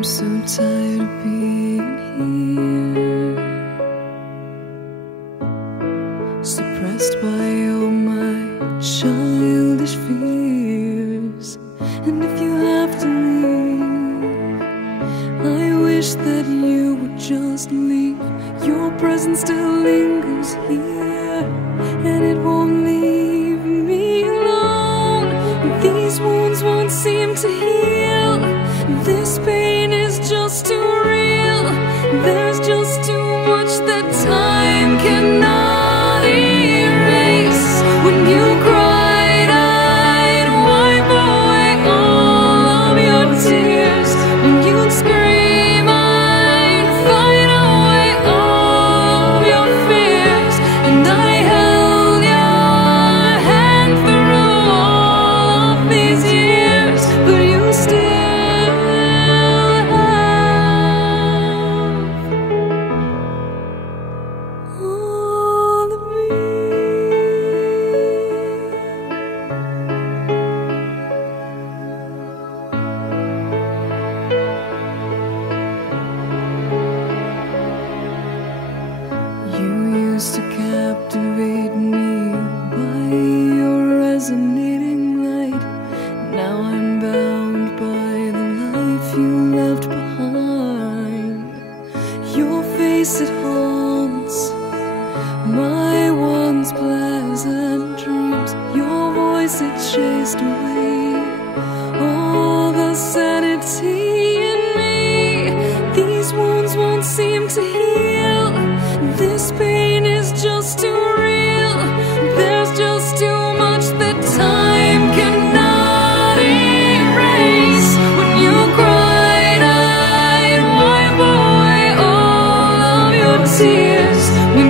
I'm so tired of being here, suppressed by all my childish fears. And if you have to leave, I wish that you would just leave. Your presence still lingers here, and it won't leave me alone. These wounds won't seem to heal. This pain is just too real. There's just too much that time cannot erase. When you cried, I'd wipe away all of your tears. When you'd scream, I'd fight away all of your fears. And I held your hand through all of these years, but you still to captivate me by your resonating light. Now I'm bound by the life you left behind. Your face, it haunts my once pleasant dreams. Your voice, it chased away all the sanity in me. These wounds won't seem to heal. This pain is just too real. There's just too much that time cannot erase. When you cried, I'd wipe away all of your tears. When